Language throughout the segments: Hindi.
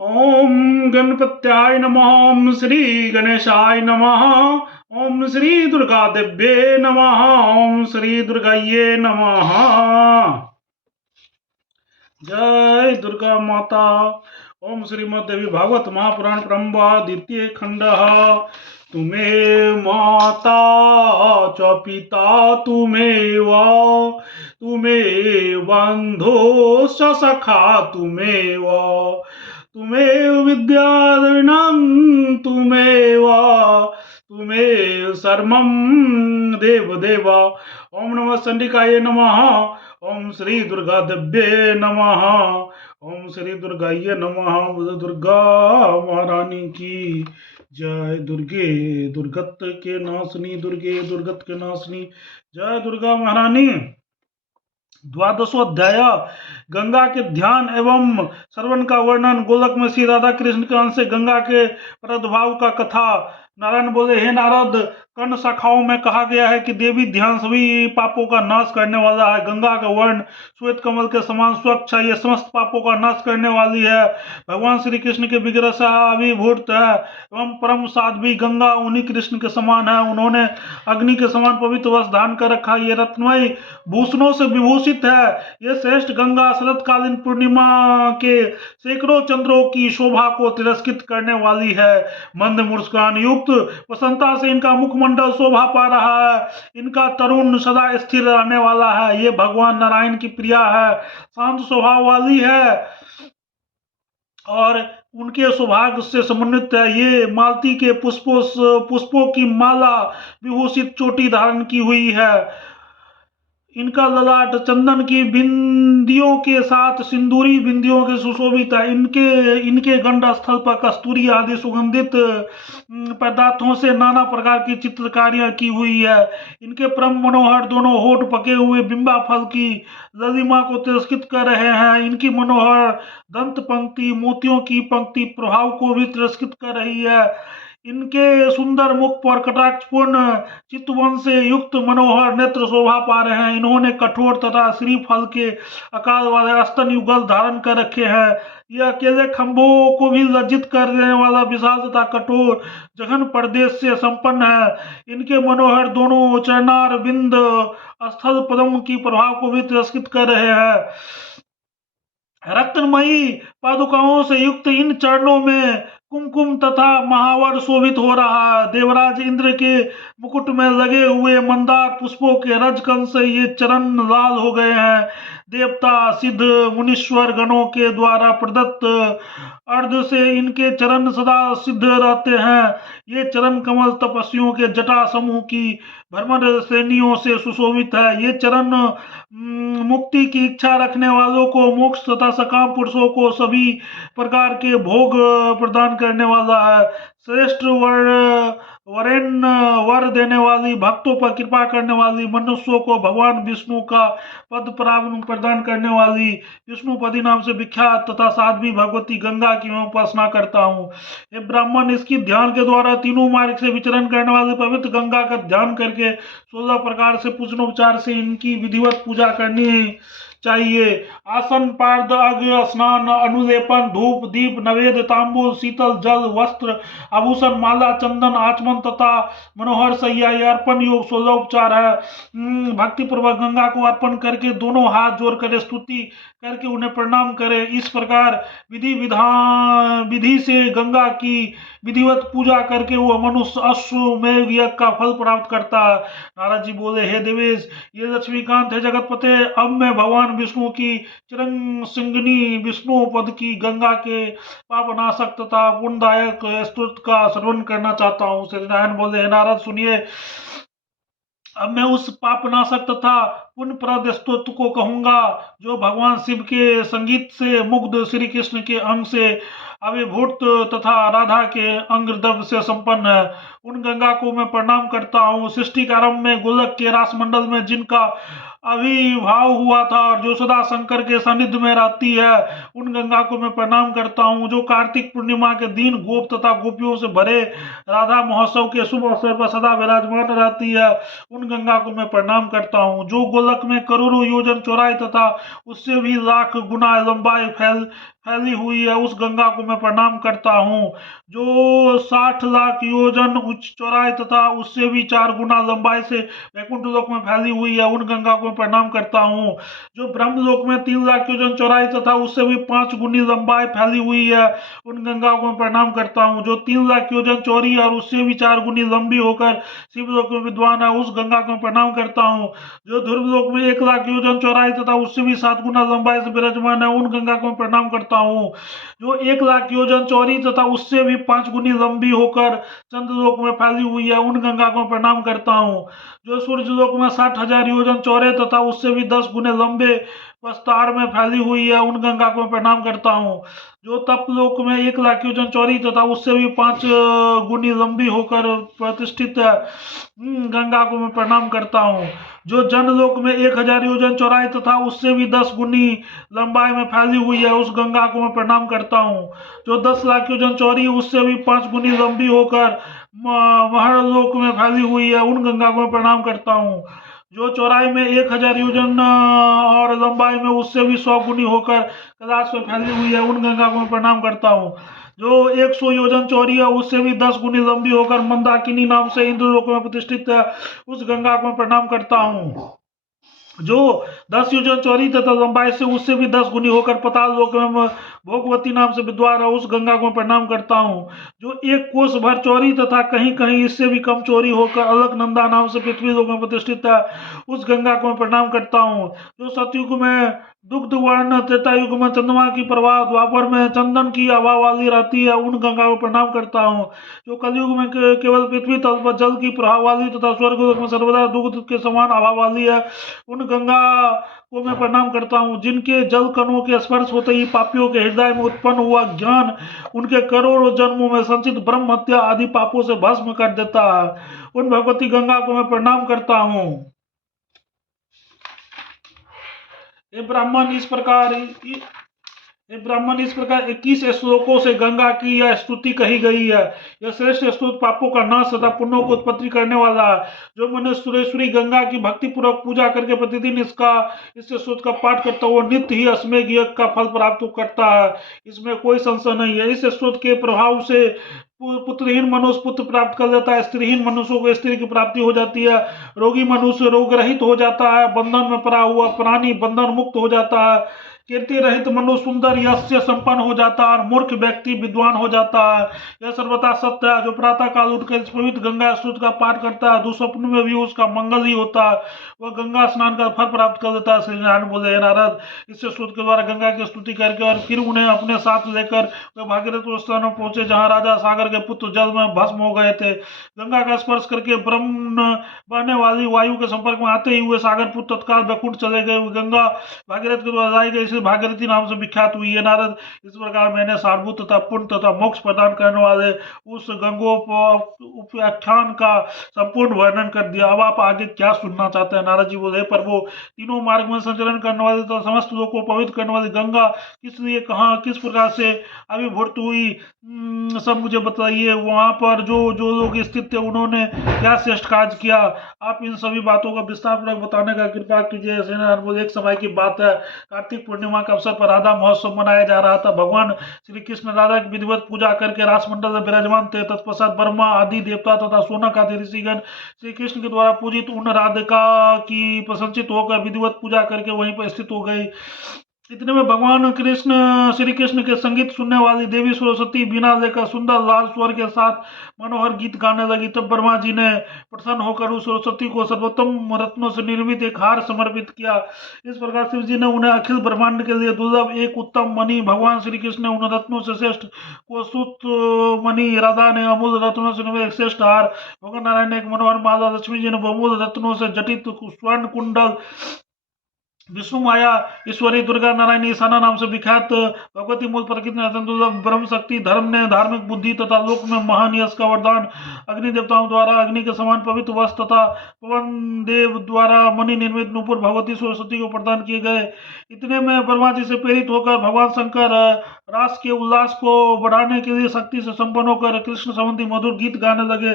ओम गणपत्याय नमः। ओम श्री गणेशाय नमः। ओम श्री दुर्गा देव्ये नमः। ओम श्री दुर्गाये नमः। जय दुर्गा माता। ओम श्रीमद्देवी भागवत महापुराण ब्रह्मा द्वितीय खंड। तुमेव माता च पिता तुमेव, तुमेव बन्धुश्च सखा तुमेव, तुमेव विद्याधरणं तुमेव, तुमेव सर्वं देवदेव। ओम नमः चंडिकाय नमः। ओम श्री दुर्गा देव्ये नमः। ओम श्री दुर्गाय नमः। बुध दुर्गा महारानी की जय। दुर्गे दुर्गत के नाशनी, दुर्गे दुर्गत के नाशनी, जय दुर्गा महारानी। द्वादशो अध्याय गंगा के ध्यान एवं श्रवण का वर्णन। गोलक में श्री राधा कृष्ण के अंश से गंगा के प्रादुर्भाव का कथा। नारायण बोले, हे नारद, कर्ण शाखाओं में कहा गया है कि देवी ध्यान सभी पापों का नाश करने वाला है। गंगा का वर्ण श्वेत कमल के समान स्वच्छ है, ये समस्त पापों का नाश करने वाली है। भगवान श्री कृष्ण के विग्रह से आविर्भूत है एवं परम साध्वी गंगा उन्हीं कृष्ण के समान है। उन्होंने अग्नि के समान पवित्र वस्त्र धारण कर रखा है। ये रत्नमयी भूषणों से विभूषित है। ये श्रेष्ठ गंगा शरतकालीन पूर्णिमा के सैकड़ों चंद्रों की शोभा को तिरस्कृत करने वाली है। मंद मुस्कान युक्त प्रसन्नता से इनका मुखमंडल शोभा पा रहा है। इनका तरुण सदा स्थिर रहने वाला है। ये भगवान नारायण की प्रिया है, शांत स्वभाव वाली है और उनके सौभाग्य से समन्वित है। ये मालती के पुष्पों की माला विभूषित चोटी धारण की हुई है। इनका ललाट चंदन की बिंदियों के साथ सिंदूरी बिंदियों के सुशोभित है। इनके गंड स्थल पर कस्तूरी आदि सुगंधित पदार्थों से नाना प्रकार की चित्रकारियां की हुई है। इनके परम मनोहर दोनों होठ पके हुए बिंबा फल की ललिमा को तिरस्कृत कर रहे हैं। इनकी मनोहर दंत पंक्ति मोतियों की पंक्ति प्रभाव को भी तिरस्कृत कर रही है। इनके सुंदर मुख पर कटाक्षपूर्ण चितवन से युक्त मनोहर नेत्र शोभा पा रहे हैं। इन्होंने कठोर तथा श्रीफल के आकार वाले स्तन युगल धारण कर रखे हैं। यह अकेले खंभों को भी लज्जित कर देने वाला विशाल तथा कठोर जघन प्रदेश से संपन्न है। इनके मनोहर दोनों चरणार बिंद स्थल पद्म की प्रभाव को भी तिरस्कृत कर रहे हैं। रत्नमयी पादुकाओं से युक्त इन चरणों में कुमकुम तथा महावर शोभित हो रहा है। देवराज इंद्र के मुकुट में लगे हुए मंदार पुष्पों के रजकण से ये चरण लाल हो गए हैं। देवता सिद्ध मुनीश्वर गणों के द्वारा प्रदत्त अर्ध से इनके चरण सदा सिद्ध रहते हैं। ये चरण कमल तपस्वियों के जटा समूह की भ्रमर श्रेणियों से सुशोभित है। ये चरण मुक्ति की इच्छा रखने वालों को मोक्ष तथा सकाम पुरुषों को सभी प्रकार के भोग प्रदान करने वाला है। श्रेष्ठ वरेण्य वर देने वाली, भक्तों पर कृपा करने वाली, मनुष्यों को भगवान विष्णु का पद प्रदान करने वाली, विष्णुपदी नाम से विख्यात तथा साध्वी भगवती गंगा की मैं उपासना करता हूँ। ये ब्राह्मण इसकी ध्यान के द्वारा तीनों मार्ग से विचरण करने वाले पवित्र गंगा का ध्यान करके 16 प्रकार से पूजनोपचार से इनकी विधिवत पूजा करनी चाहिए। आसन पार्द अर्घ्य स्नान अनुलेपन धूप दीप नवेद तांबूल शीतल जल वस्त्र आभूषण माला चंदन आचमन तथा मनोहर सैया ये अर्पण योग 16 उपचार है। भक्ति पूर्वक गंगा को अर्पण करके दोनों हाथ जोड़ कर स्तुति करके उन्हें प्रणाम करें। इस प्रकार विधि से गंगा की विधिवत पूजा करके वह मनुष्य अश्वमेध यज्ञ का फल प्राप्त करता है। नारद जी बोले, हे देवेश, ये लक्ष्मीकांत है जगतपते। अब मैं भगवान विष्णु की चिरंग सिंगनी विष्णु पद की गंगा के पापनाशक तथा पुण्यदायक स्तुति का श्रवण करना चाहता हूँ। श्री नारायण बोले, हे नारद सुनिए, अब मैं उस पापनाशक तथा पुण्यप्रद स्तोत्र को कहूंगा जो भगवान शिव के संगीत से मुग्ध श्री कृष्ण के अंग से आविर्भूत तथा राधा के अंग द्रव्य से संपन्न है। उन गंगा को मैं प्रणाम करता हूँ। सृष्टि के आरंभ में गोलक के रासमंडल में जिनका आविर्भाव हुआ था और जो सदा शंकर के सानिध्य में रहती है, उन गंगा को मैं प्रणाम करता हूँ। जो कार्तिक पूर्णिमा के दिन गोप तथा गोपियों से भरे राधा महोत्सव के शुभ अवसर पर सदा विराजमान रहती है, उन गंगा को मैं प्रणाम करता हूँ। जो गोलक में करोड़ों योजन चौड़ाई तथा उससे भी लाख गुना लंबाई फैली हुई है उस गंगा को मैं प्रणाम करता हूँ। जो 60 लाख योजन उच्च चौड़ाई तथा उससे भी 4 गुना लंबाई से वैकुंठ लोक में फैली हुई है उन गंगा को मैं प्रणाम करता हूँ। जो ब्रह्मलोक में 3 लाख योजन चौड़ाई तथा उससे भी 5 गुनी लंबाई फैली हुई है उन गंगा को मैं प्रणाम करता हूँ। जो 3 लाख योजन चौड़ी और उससे भी 4 गुनी लंबी होकर शिवलोक में विद्वान है उस गंगा को मैं प्रणाम करता हूँ। जो ध्रुवलोक में 1 लाख योजन चौड़ाई तथा उससे भी 7 गुना लंबाई से विराजमान है उन गंगा को मैं प्रणाम करता हूँ। जो 1 लाख योजन चौड़ी तथा उससे भी 5 गुनी लंबी होकर चंद्रलोक में फैली हुई है उन गंगा को मैं प्रणाम करता हूँ। जो सूर्यलोक में 60,000 योजन चौड़े तथा उससे भी 10 गुने लंबे विस्तार में फैली हुई है उन गंगा को मैं प्रणाम करता हूँ। जो तपलोक में 1 लाख योजन चौड़ी तथा उससे भी 5 गुनी लंबी होकर प्रतिष्ठित है गंगा को मैं प्रणाम करता हूँ। जो जनलोक में 1000 योजन चौड़ाई तथा उससे भी 10 गुनी लंबाई में फैली हुई है उस गंगा को मैं प्रणाम करता हूँ। जो 10 लाख योजन चौड़ी उससे भी 5 गुनी लंबी होकर महर्लोक में फैली हुई है उन गंगा को मैं प्रणाम करता हूँ। जो चौड़ाई में 1000 योजन और लंबाई में उससे भी 100 गुनी होकर कैलाश में फैली हुई है उन गंगा को मैं प्रणाम करता हूँ। जो 100 योजन चौड़ी है उससे भी 10 गुनी लंबी होकर मंदाकिनी नाम से इंद्रलोक में प्रतिष्ठित है उस गंगा को मैं प्रणाम करता हूँ। जो 10 योजन चौड़ी तथा लंबाई से उससे भी 10 गुनी होकर पाताल लोक में भोगवती नाम से विद्वान है उस गंगा को मैं प्रणाम करता हूँ। जो 1 कोस भर चौड़ी तथा कहीं कहीं इससे भी कम चौड़ी होकर अलकनंदा नाम से पृथ्वी लोक में प्रतिष्ठित है उस गंगा को मैं प्रणाम करता हूँ। जो सतयुग में दुग्ध वर्ण, त्रेता युग में चंद्रमा की प्रभा, द्वापर में चंदन की आभा वाली रहती है उन गंगा को प्रणाम करता हूँ। जो कलयुग में केवल पृथ्वी तल पर जल की प्रभाव वाली तथा स्वर्ग लोक में सर्वदा दुग्ध के समान आभा वाली है उन गंगा को मैं प्रणाम करता हूँ। जिनके जल कणों के स्पर्श होते ही पापियों के हृदय में उत्पन्न हुआ ज्ञान उनके करोड़ों जन्मों में संचित ब्रह्म हत्या आदि पापों से भस्म कर देता है उन भगवती गंगा को मैं प्रणाम करता हूँ। ये ब्राह्मण इस प्रकार 21 श्लोकों से गंगा की यह स्तुति कही गई है। यह श्रेष्ठ स्तुति पापों का नाश तथा पुण्यों को उत्पत्ति करने वाला है। जो मनुष्य सुरेश्वरी गंगा की भक्ति पूर्वक पूजा करके प्रतिदिन इस स्तुति का पाठ करता है वो नित्य ही अश्वमेध यज्ञ का फल प्राप्त करता है, इसमें कोई संशय नहीं है। इस स्तुति के प्रभाव से पुत्रहीन मनुष्य पुत्र प्राप्त कर लेता है, स्त्रीहीन मनुष्यों को स्त्री की प्राप्ति हो जाती है, रोगी मनुष्य रोग रहित हो जाता है, बंधन में पड़ा हुआ प्राणी बंधन मुक्त हो जाता है, कीर्ति रहित मनुष्य सुंदर यश से संपन्न हो जाता है और मूर्ख व्यक्ति विद्वान हो जाता है। यह सर्वथा सत्य है। जो प्रातः काल उठकर इस पवित्र गंगा स्तुति का पाठ करता है दुस्वप्न में भी उसका मंगल ही होता है, वह गंगा स्नान का फल प्राप्त कर लेता है। श्री नारायण बोले, हे नारद, इस स्तुति के द्वारा गंगा की स्तुति करके और फिर उन्हें अपने साथ लेकर वे भागीरथ उस स्थान में पहुंचे जहाँ राजा सागर के पुत्र जल में भस्म हो गए थे। गंगा का स्पर्श करके ब्रह्म बहने वाली वायु के संपर्क में आते ही हुए सागर पुत्र तत्काल वैकुंठ चले गए। गंगा भागीरथ के द्वारा लाई गई भागीरथी नाम से विख्यात हुई है। नारद, इस प्रकार मैंने सारभूत तथा पुण्य तथा मोक्ष प्रदान करने वाले उस गंगोपाख्यान का संपूर्ण वर्णन कर दिया। अब आप आगे क्या सुनना चाहते हैं? नारद जी बोले, प्रभु, तीनों मार्ग में संचलन करने वाले तथा समस्त लोगों को पवित्र करने वाली गंगा किस लिए, कहाँ, किस प्रकार से आविर्भूत हुई, सब मुझे बताइए। वहां पर जो लोग स्थित थे उन्होंने क्या श्रेष्ठ कार्य किया, आप इन सभी बातों का विस्तार पूर्वक बताने का कृपा कीजिए। एक समय की बात है, कार्तिक पूर्णिमा के अवसर पर राधा महोत्सव मनाया जा रहा था। भगवान श्री कृष्ण राधा की विधिवत पूजा करके रासमंडल में विराजमान थे। तत्पश्चात ब्रह्मा आदि देवता तथा सोनक आदि ऋषिगण श्री कृष्ण के द्वारा पूजित उन राधिका की प्रशंसित होकर विधिवत पूजा करके वहीं पर स्थित हो गई। इतने में भगवान श्री कृष्ण के संगीत सुनने वाली देवी सरस्वती बिना लेकर सुंदर लाल स्वर के साथ मनोहर गीत गाने लगी। तब ब्रह्मा जी ने प्रसन्न होकर उस सरस्वती को सर्वोत्तम रत्नों से निर्मित एक हार समर्पित किया। इस प्रकार शिव जी ने उन्हें अखिल ब्रह्मांड के लिए दुर्लभ एक उत्तम मणि, भगवान श्री कृष्ण ने उन रत्नों से श्रेष्ठ को सुत मणि, राधा ने अमूल रत्नों से एक श्रेष्ठ हार, भगवान नारायण ने एक मनोहर माला, लक्ष्मी जी ने बहुमूल्य रत्नों से जटित स्वर्ण कुंडल, विष्णु माया ईश्वरी दुर्गा नारायण ईशाना नाम से विख्यात भगवती मूल प्रकृति ने दुर्लभ ब्रह्म शक्ति, धर्म ने धार्मिक बुद्धि तथा लोक में महान यश का वरदान, अग्नि देवताओं द्वारा अग्नि के समान पवित्र वस्त्र तथा पवन देव द्वारा मणि निर्मित नूपुर भगवती सरस्वती को प्रदान किए गए। इतने में ब्रह्मा जी से प्रेरित होकर भगवान शंकर रास के उल्लास को बढ़ाने के लिए शक्ति से संपन्न होकर कृष्ण संबंधी मधुर गीत गाने लगे।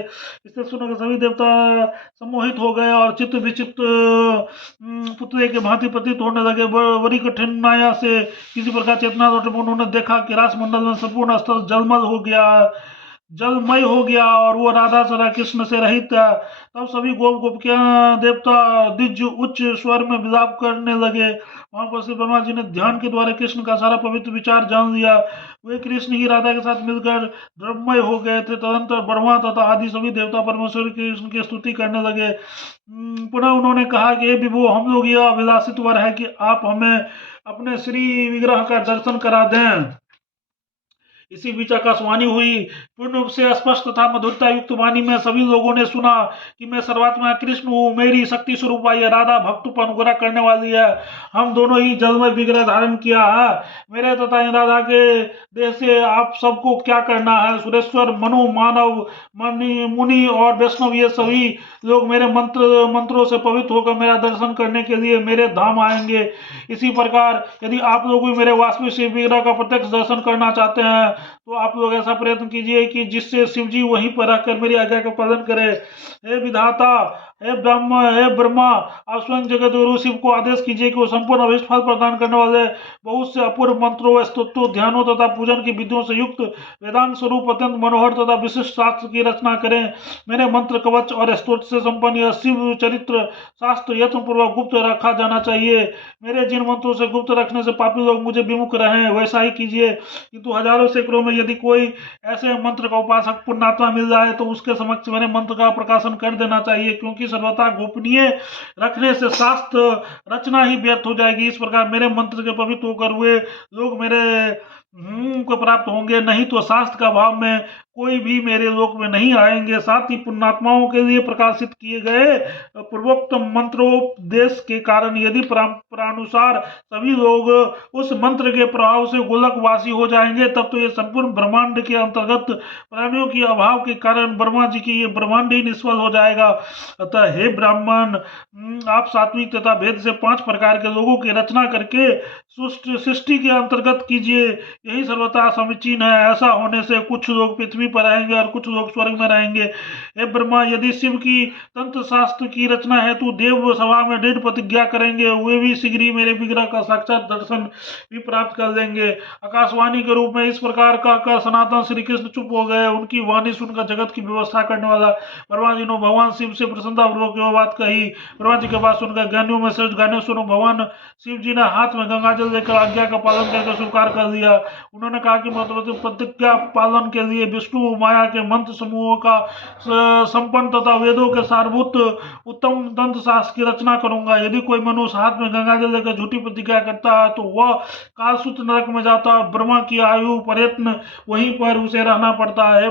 इसे सुनकर सभी देवता सम्मोहित हो गए और चित्त विचित्त पुतले के भांति प्रतीत होने लगे। बड़ी कठिनाई से किसी प्रकार चेतना लौटे उन्होंने देखा कि रास मंडल में संपूर्ण स्थल जलमय हो गया और वो राधा सदा कृष्ण से रहित था। तब सभी गोपियां देवता दिव्य उच्च स्वर में विलाप करने लगे। वहां पर श्री ब्रह्मा जी ने ध्यान के द्वारा कृष्ण का सारा पवित्र विचार जान लिया। वे कृष्ण ही राधा के साथ मिलकर द्रव्यमय हो गए थे। तदंतर ब्रह्मा तथा आदि सभी देवता परमेश्वर कृष्ण की स्तुति करने लगे। पुनः उन्होंने कहा कि हे विभो, हम लोग यह अभिलाषित वर है कि आप हमें अपने श्री विग्रह का दर्शन करा दें। इसी बीच आकाशवाणी हुई। पूर्ण रूप से स्पष्ट तथा मधुरता युक्त वाणी में सभी लोगों ने सुना कि मैं सर्वात्मा कृष्ण हूँ, मेरी शक्ति स्वरूप यह राधा भक्त पर अनुग्रह करने वाली है। हम दोनों ही जलमय विग्रह धारण किया है। मेरे तथा इन राधा के देह से आप सबको क्या करना है? सुरेश्वर, मनु, मानव, मुनि और वैष्णव ये सभी लोग मेरे मंत्रों से पवित्र होकर मेरा दर्शन करने के लिए मेरे धाम आएंगे। इसी प्रकार यदि आप लोग भी मेरे वास्तविक शिव विग्रह का प्रत्यक्ष दर्शन करना चाहते हैं तो आप लोग ऐसा प्रयत्न कीजिए कि जिससे शिव जी वहीं पर रहकर मेरी आज्ञा का पालन करे। हे विधाता, हे ब्रह्मा, आप स्वयं जगत गुरु शिव को आदेश कीजिए कि वो संपूर्ण अभिष्ट फल प्रदान करने वाले बहुत से अपूर्व मंत्रों, स्तुत्वों, ध्यानों तथा पूजन की विधियों से युक्त वेदांत स्वरूप अत्यंत मनोहर तथा विशिष्ट शास्त्र की रचना करें। मेरे मंत्र, कवच और स्तोत्र से संपन्न यह शिव चरित्र शास्त्र यत्न पूर्वक गुप्त रखा जाना चाहिए। मेरे जिन मंत्रों से गुप्त रखने से पापी लोग मुझे विमुख रहे वैसा ही कीजिए। किंतु हजारों सैकड़ों में यदि कोई ऐसे मंत्र का उपासक पुण्यात्मा मिल जाए तो उसके समक्ष मेरे मंत्र का प्रकाशन कर देना चाहिए, क्योंकि सर्वथा गोपनीय रखने से शास्त्र रचना ही व्यर्थ हो जाएगी। इस प्रकार मेरे मंत्र के पवित्र होकर हुए लोग मेरे को प्राप्त होंगे, नहीं तो शास्त्र का भाव में कोई भी मेरे लोक में नहीं आएंगे। साथ ही पुण्यात्माओं के लिए प्रकाशित किए गए पूर्वोक्त मंत्रोपदेश के कारण यदि परंपरानुसार सभी लोग उस मंत्र के प्रभाव से गोलकवासी हो जाएंगे, तब तो ये संपूर्ण ब्रह्मांड के अंतर्गत प्राणियों के अभाव के कारण ब्रह्मा जी की ये ब्रह्मांड ही निष्फल हो जाएगा। अतः हे ब्राह्मण, आप सात्विक तथा भेद से 5 प्रकार के लोगों की रचना करके सृष्टि के अंतर्गत कीजिए, यही सर्वथा समीचीन है। ऐसा होने से कुछ लोग पृथ्वी पर रहेंगे और कुछ लोग स्वर्ग में रहेंगे। हे ब्रह्मा, यदि शिव की तंत्र शास्त्र की रचना हेतु देव सभा में दृढ़ प्रतिज्ञा करेंगे, वे भी शीघ्र ही मेरे विग्रह का साक्षात दर्शन भी प्राप्त कर लेंगे। आकाशवाणी के रूप में इस प्रकार कहकर सनातन श्री कृष्ण चुप हो गए। उनकी वाणी सुनकर जगत की व्यवस्था करने वाला ब्रह्मा जी ने भगवान शिव से प्रसन्नतापूर्वक यह बात कही। ब्रह्मा जी के बात सुनकर ज्ञानियों में श्रेष्ठ ज्ञानेश्वर भगवान शिव जी ने हाथ में गंगा जल लेकर आज्ञा का पालन करके स्वीकार कर दिया। उन्होंने कहा कि मैं प्रतिज्ञा पालन के लिए विष्णु माया के मंत्र समूहों का संपन्न तथा वेदों के सारभूत उत्तम तंत्र शास्त्र की रचना करूंगा। यदि कोई मनुष्य हाथ में गंगा जल लेकर झूठी प्रतिज्ञा करता है तो वह कालसूत नरक में जाता है। ब्रह्मा की आयु पर्यंत वहीं पर उसे रहना पड़ता है।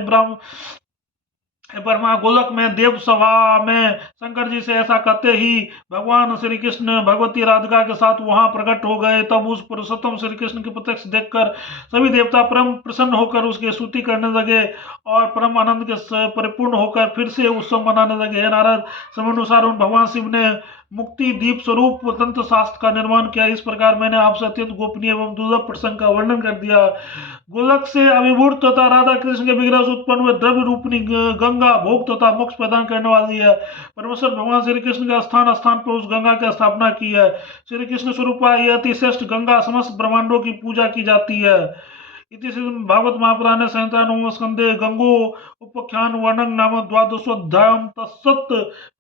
ब्रह्मा गोलक में देव सभा में शंकर जी से ऐसा कहते ही भगवान श्री कृष्ण भगवती राधिका के साथ वहां प्रकट हो गए। तब उस पुरुषोत्तम श्री कृष्ण के प्रत्यक्ष देखकर सभी देवता परम प्रसन्न होकर उसकी स्तुति करने लगे और परम आनंद के परिपूर्ण होकर फिर से उत्सव मनाने लगे। नारद, समयानुसार उन भगवान शिव ने मुक्ति दीप स्वरूप तंत्र शास्त्र का निर्माण किया। इस प्रकार मैंने आपसे अत्यंत गोपनीय एवं दुर्लभ प्रसंग का वर्णन कर दिया। गोलक से अभिभूत तथा राधा कृष्ण के विग्रह से उत्पन्न हुए द्रव्य रूपनी गंगा भोग तथा मोक्ष प्रदान करने वाली है। परमेश्वर भगवान श्री कृष्ण के स्थान स्थान पर उस गंगा की स्थापना की है। श्री कृष्ण स्वरूप यह अति श्रेष्ठ गंगा समस्त ब्रह्मांडों की पूजा की जाती है। इति भागवत महापुराणे संहितायां स्कंदे गंगो उपाख्यान वर्णन नाम 12वाध्याय तत्सत।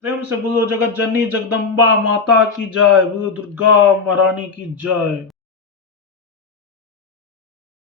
प्रेम से बोलो जगत जननी जगदम्बा माता की जय, बोलो दुर्गा महारानी की जय।